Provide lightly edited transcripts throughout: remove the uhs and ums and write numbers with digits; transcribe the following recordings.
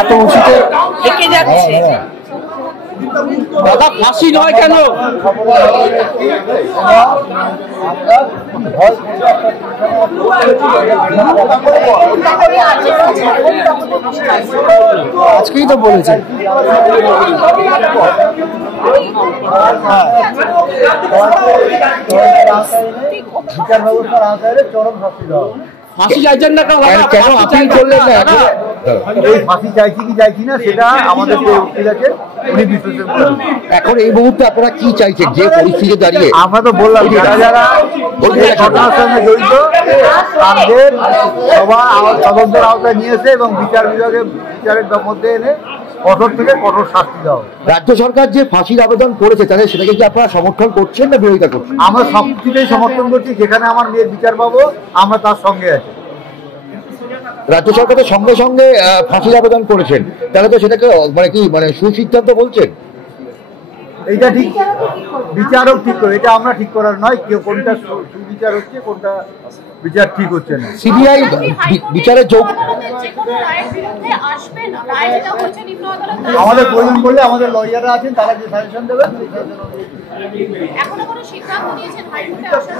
এত উঁচুতে থেকে যাচ্ছে। দাদা ফাঁসি নয় কেন? আজকেই তো বলেছে বিচার ব্যবস্থার আওতায় চরম শাস্তি দেওয়া। ফাঁসি চাইছেন না কেন? আপিল করলেন না? এই ফাঁসি চাইছি কি চাইছি না সেটা আমাদের যে উকিল আছে উনি বিশ্লেষণ করেন। এখন এই মুহূর্তে আপনারা কি চাইছেন যে পরিস্থিতি দাঁড়িয়ে? আমরা তো বললাম যারা যারা এই ঘটনার সঙ্গে জড়িত তাদের সবার তদন্তের আওতায় নিয়েছে এবং বিচার বিভাগের বিচারের মধ্যে এনে কঠোর থেকে কঠোর শাস্তি দেওয়া। রাজ্য সরকার যে ফাঁসির আবেদন করেছে তাহলে সেটাকে কি আপনারা সমর্থন করছেন না বিরোধিতা করছেন? আমরা সবকিছুতেই সমর্থন করছি, যেখানে আমার মেয়ের বিচার পাবো আমরা তার সঙ্গে আছি। রাজ্য সরকারের সঙ্গে সঙ্গে ফাঁসির আবেদন করেছেন, তাহলে তো সেটাকে মানে সুসিদ্ধান্ত বলছেন। এইটা ঠিক বিচারক ঠিক করে, এটা আমরা ঠিক করার নয় কেউ কোনটা সুবিচার হচ্ছে কোনটা বিচার ঠিক হচ্ছে না। সিবিআই বিচারের যোগ আমাদের প্রয়োজন করলে আমাদের লয়াররা আছেন, তারা যে সাজেশন দেবেন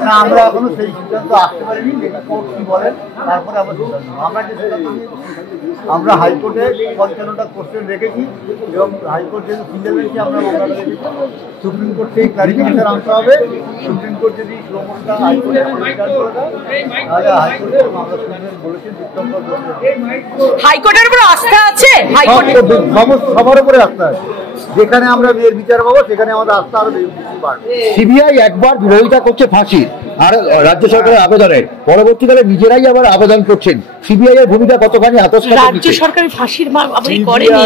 না, আমরা এখনো সেই সিদ্ধান্ত আসতে পারিনি। কোর্ট কি বলেন তারপরে আমরা যে আমরা হাইকোর্টে 55টা কোশ্চেন রেখেছি এবং হাইকোর্ট যেহেতু সিঙ্গেল বেঞ্চে আমরা মামলাটা রেখেছি, সুপ্রিম কোর্ট থেকে ক্লারিফিকেশন আনতে হবে। সুপ্রিম কোর্ট যদি ক্রমশটা হাইকোর্টে রিটার্ন করে দেয় তাহলে হাইকোর্টে মামলা শুনবেন বলেছেন। হাইকোর্টের উপর আস্থা আছে? সবার উপরে আস্থা আছে, যেখানে আমরা মেয়ের বিচার পাবো সেখানে আমাদের আস্থা আরো বেশি বাড়বে। সিবিআই একবার বিরোধিতা করছে ফাঁসি আর রাজ্য সরকারের আবেদনের, পরবর্তীকালে নিজেরাই আবার আবেদন করছেন। সিবিআই এর ভূমিকা কতখানি আতস্কার? রাজ্য সরকারের ফাঁসির মামলা করেনি।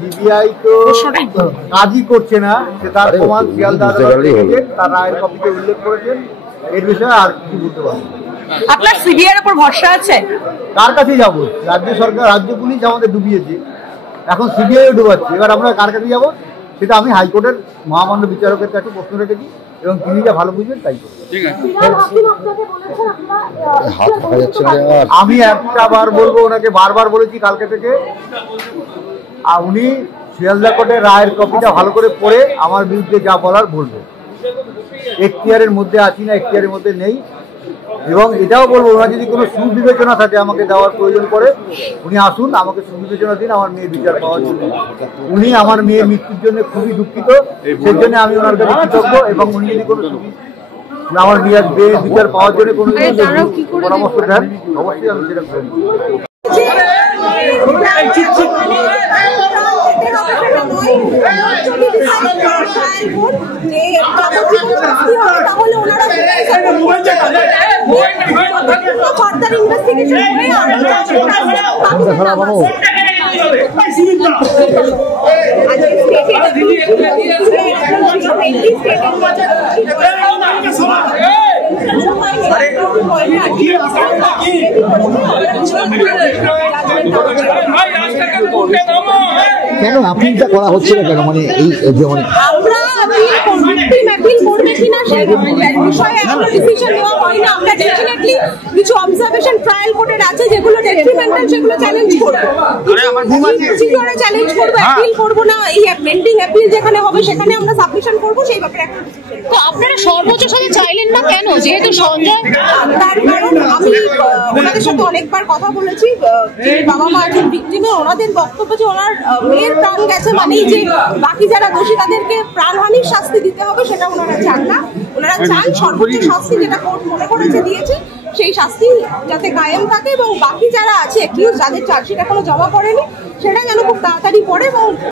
সিবিআই তো কাজই করছে না, সে তার প্রমাণ শিয়ালদার তার রায়ের কপিতে উল্লেখ করেছেন। এর বিষয়ে আর কি বলতে পারবো? আপনার সিবিআই এর উপর ভরসা আছে? কার কাছে যাবো? রাজ্য সরকার, রাজ্য পুলিশ আমাদের ডুবিয়েছে, এখন সিবিআই ডুবাচ্ছে। এবার আমরা কার কাছে যাবো সেটা আমি হাইকোর্টের মহামান্য বিচারকের কাছে প্রশ্ন রেখেছি এবং তিনি যা ভালো বুঝবেন তাই করবেন। আমি একটা বার বলবো, ওনাকে বারবার বলেছি কালকে থেকে, উনি শিয়ালদা কোর্টের রায়ের কপিটা ভালো করে পড়ে আমার বিরুদ্ধে যা বলার বলবেন। এখতিয়ারের মধ্যে আছি না, এখতিয়ারের মধ্যে নেই। এবং এটাও বলবো, ওনার যদি কোনো সুবিবেচনা থাকে আমাকে দেওয়ার প্রয়োজন পড়ে উনি আসুন, আমাকে সুবিবেচনা দিন আমার মেয়ের বিচার পাওয়ার জন্য। উনি আমার মেয়ের মৃত্যুর জন্য খুবই দুঃখিত, সেই জন্য আমি ওনার কাছে কৃতজ্ঞ। এবং উনি যদি কোনো আমার মেয়ের বিচার পাওয়ার জন্য কোনো পরামর্শ দেন অবশ্যই আমি সেটা করব। কেন আপিলটা করা হচ্ছে না কেন? মানে এই যেমন আমরা আপিল করবে কিনা সেই বিষয়ে এখনো ডিসিশন নেওয়া হয় না। আমরা ডেফিনেটলি কিছু অবজারভেশন ট্রায়াল কোর্টের আছে যেগুলো ডেট্রিমেন্টাল, সেগুলো চ্যালেঞ্জ করব। প্রসিডিউরে চ্যালেঞ্জ করব, আপিল করব না। এই পেন্ডিং আপিল যেখানে হবে সেখানে আমরা সাবমিশন করব, সেই ব্যাপারে একটা ডিসিশন। তো আপনারা সর্বোচ্চ সাজা চাইলেন না কেন? যেহেতু সঞ্জয়, তার কারণ আমি ওনাদের সাথে অনেকবার কথা বলেছি, যে বাবা মা একজন ভিকটিমে, ওনাদের বক্তব্য যে ওনার মেয়ের প্রাণ গেছে মানেই যে বাকি যারা দোষী তাদেরকে প্রাণহানির শাস্তি দিতে হবে সেটা ওনারা চান না। ওনারা চান সর্বোচ্চ শাস্তি যেটা কোর্ট মনে করেছে দিয়েছে সেই শাস্তি যাতে কায়েম থাকে এবং বাকি যারা আছে যাদের চার্জশিট এখনো জমা করেনি সেটা যেন খুব তাড়াতাড়ি পড়ে এবং